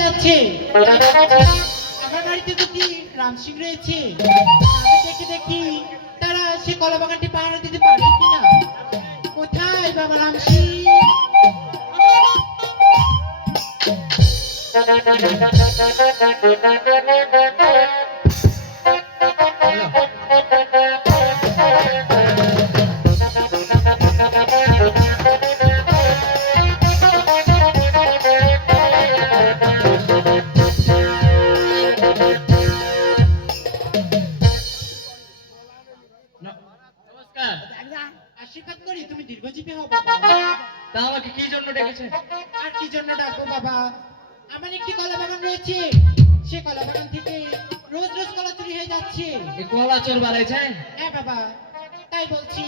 যাচ্ছে আমার বাড়িতে দুটি রাম সিং রয়েছে। দেখি দেখি তারা সে কলা বাগানটি পাহারা দিতে পারে কিনা। কোথায় বাবা রাম সিং? আশীর্বাদ করি তুমি দীর্ঘজীবী হও বাবা। তা আমাকে কি জন্য ডেকেছে? আর কি জন্য ডাকবো বাবা, আমার একটি কলা বাগান রয়েছে, সে কলা বাগান থেকে রোজ রোজ কলা চুরি হয়ে যাচ্ছে। এই কলা চোর বাড়াইছে? হ্যাঁ বাবা, তাই বলছি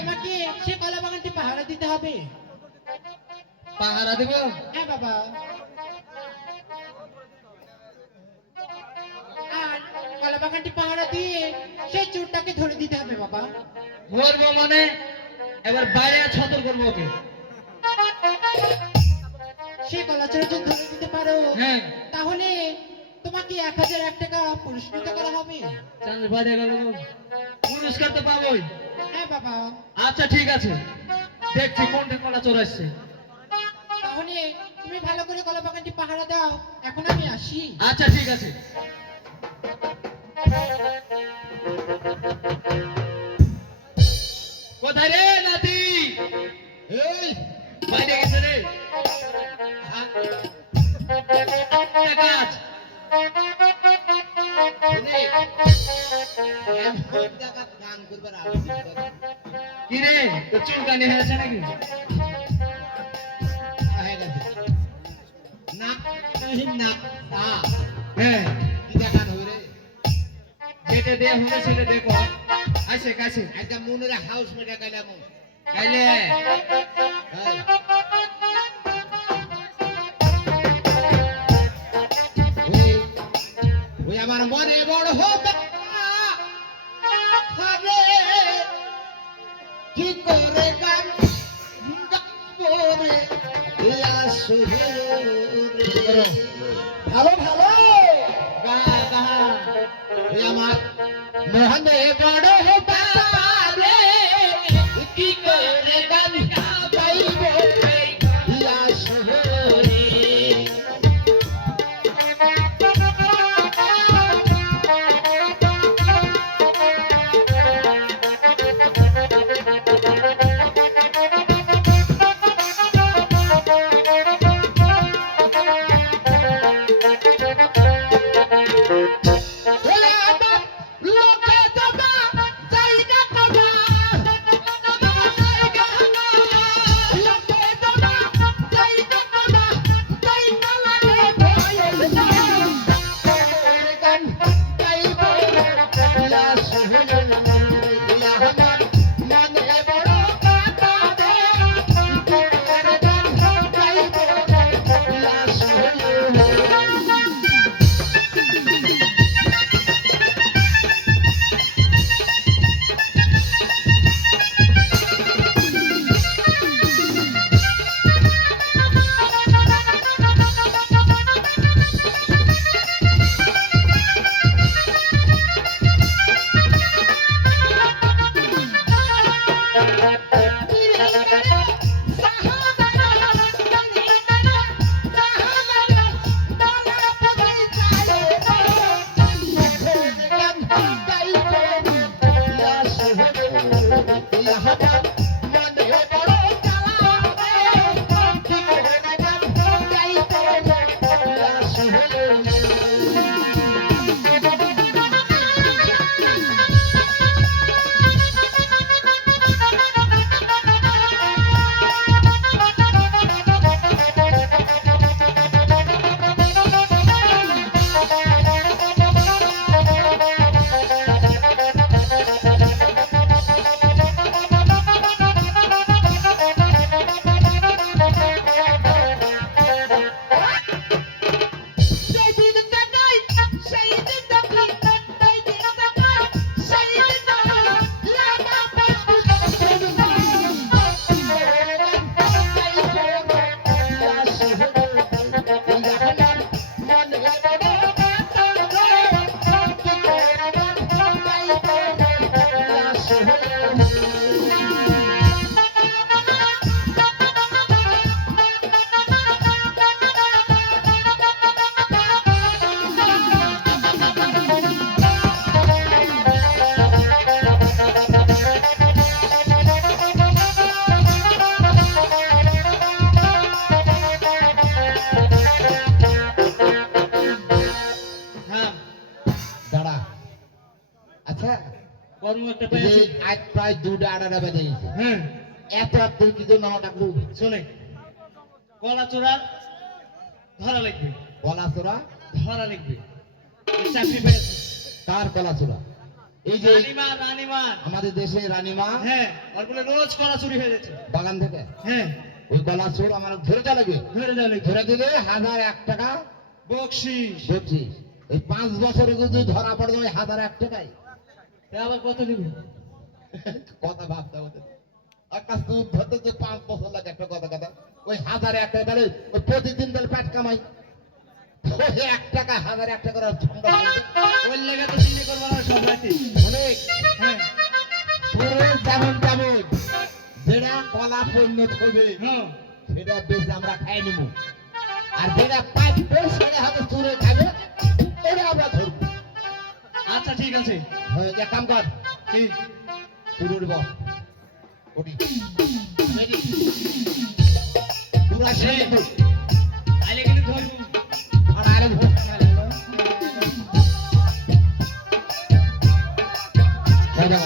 তোমাকে সে কলা বাগানটি পাহারা দিতে হবে। পাহারা দেব? হ্যাঁ বাবা, আর কলা বাগানটি পাহারা দিয়ে সেই চোরটাকে ধরে দিতে হবে বাবা। ধরবো মানে এবার বাইরে ছতর করবো ওকে। সে কলা চোর যদি ধরে দিতে পারো তাহলে তোমাকে 1001 টাকা পুরস্কৃত করা হবে। চান্স বাইরে গেল, পুরস্কার তো পাবোই। হ্যাঁ বাবা। আচ্ছা ঠিক আছে, দেখছি কোনটা কলা চোর আসছে। তাহলে তুমি ভালো করে কলা বাগানটি পাহারা দাও, এখন আমি আসি। আচ্ছা ঠিক আছে। কোথায় রে নাতি? এই বাইরে গেছে রে। কাজ কি রে, তোর চুলকানি হয়েছে নাকি? হ্যাঁ যেটা দে হলে সেটা দেখো। আইসে কাছে একটা মনের হাউস মেটা গাইলাম গাইলে ওই আমার মনে বড় হবে কি করে গান ভালো ভালো আমার মনে বড় হবে কি করে গান গাইব কর্ম একটা এই যে পেয়েছি। আজ প্রায় 2:30 বেজে গেছে। হ্যাঁ এত রাত্রে কি জন্য ডাকলু? শোনে, কলা চোরার ধরা লাগবে, কলাচোরা? ধরা লাগবে। এই চাকরি পেয়েছে কার কলাচোরা? এই যে রানীমার। আমাদের দেশে রানীমা হ্যাঁ, ওর বলে রোজ কলা চুরি হয়ে যাচ্ছে। বাগান থেকে হ্যাঁ, ওই কলাচোর আমার ধরে চালাবে। ধরে দেওয়া লাগবে। ধরে দিলে 1001 টাকা বকশিস। বলছিস। এই 5 বছরে যদি ধরা পড়ে ওই 1001 টাকায় তা আবার কত নিবি? কথা ভাবতে হবে। একটা সুদ ধরতে যে 5 বছর লাগে একটা কথা কথা। ওই 1001 টাকা তাহলে ওই প্রতিদিন তাহলে পেট কামাই। ওই 1 টাকা 1001 টাকা আর ঝামেলা করবে। ওই লেগে তো চিনি করবো না সব রাতে। অনেক হ্যাঁ পুরো যেমন তেমন যেটা কলা পরিণত হবে হ্যাঁ, সেটা বেশি আমরা খাই নেবো। আর যেটা পাইবে সেটা হয়তো চুরে খাবে, এটা আমরা ধরবো। আচ্ছা ঠিক আছে। এক কাম কর, কি? পুরুর বল ওটি রেডি পুরা শেষ আইলে কিন্তু ধরবো। আর আরে ভোট দাদা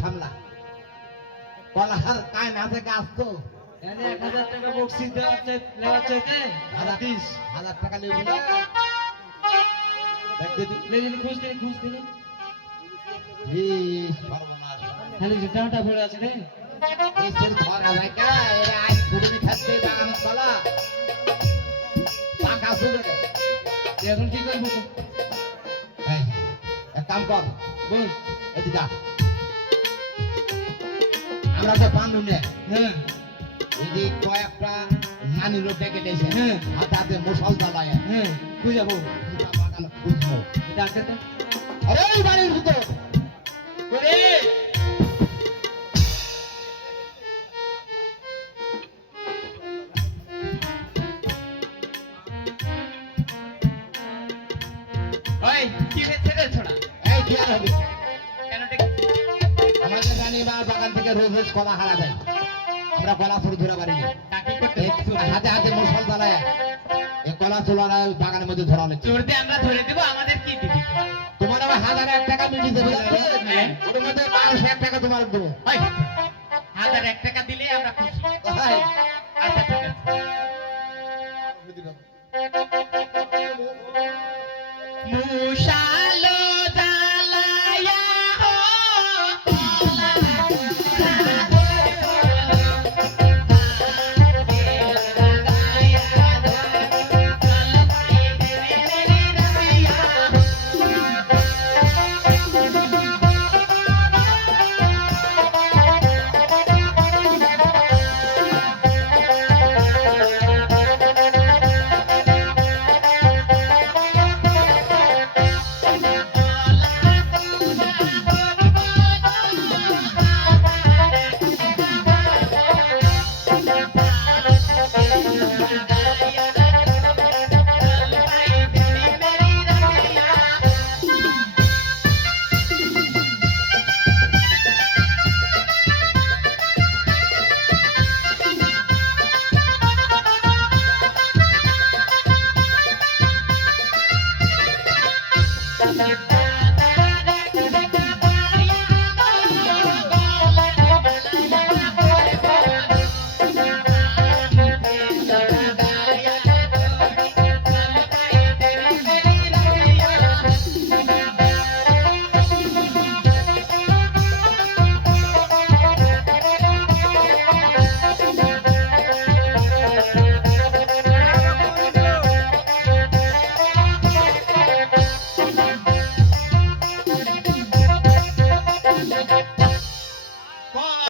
সামলা কলার কায় না থেকে আসতো এনে 1000 টাকা বকশিস নেওয়ার চাইতে 1000 টাকা নেবি না দেখ দিদি লেজিন খুঁজ দিলে এই সর্বনাশ খালি যে টাটা পড়ে আছে রে। এই সব ধরা যায় কা এরা আজ ঘুরে খাচ্ছে বাগান কলা পাকা শুনে এখন কি করবো তো? এই এক কাম কর বল। এদিকে আমরা তো পান্ডু নে হ্যাঁ যদি কয়েকটা নানি লোক ডেকে দিয়েছে হ্যাঁ। হাতে হাতে মশাল জ্বালায় হ্যাঁ খুঁজাবো। বাগান খুঁজবো ডাকে তো আরে এই বাড়ির ভিতর ওরে ওই কি হয়েছে রে ছোড়া? এই কি আর হবে কেন ডেকেছিস? আমাদের রানীমার বাগান থেকে রোজ রোজ কলা হারা যায় আমরা কলা ফুল ধরে পারিনি তা কি করতে এই হচ্ছে? হাতে হাতে মশাল জ্বালায় এই কলা চুলার বাগানের মধ্যে ধরা হচ্ছে চোর দিয়ে আমরা ধরে দেবো, আমাদের কি দিবি? তোমার আবার 1001 টাকা মিটিয়ে দেবে হ্যাঁ। ওর মধ্যে 1201 টাকা তোমার দেবো ওই 1001 টাকা দিলে আমরা খুশি। হাই। আচ্ছা ঠিক আছে। মুশালো জ্বালায়া হো কলা Thank you.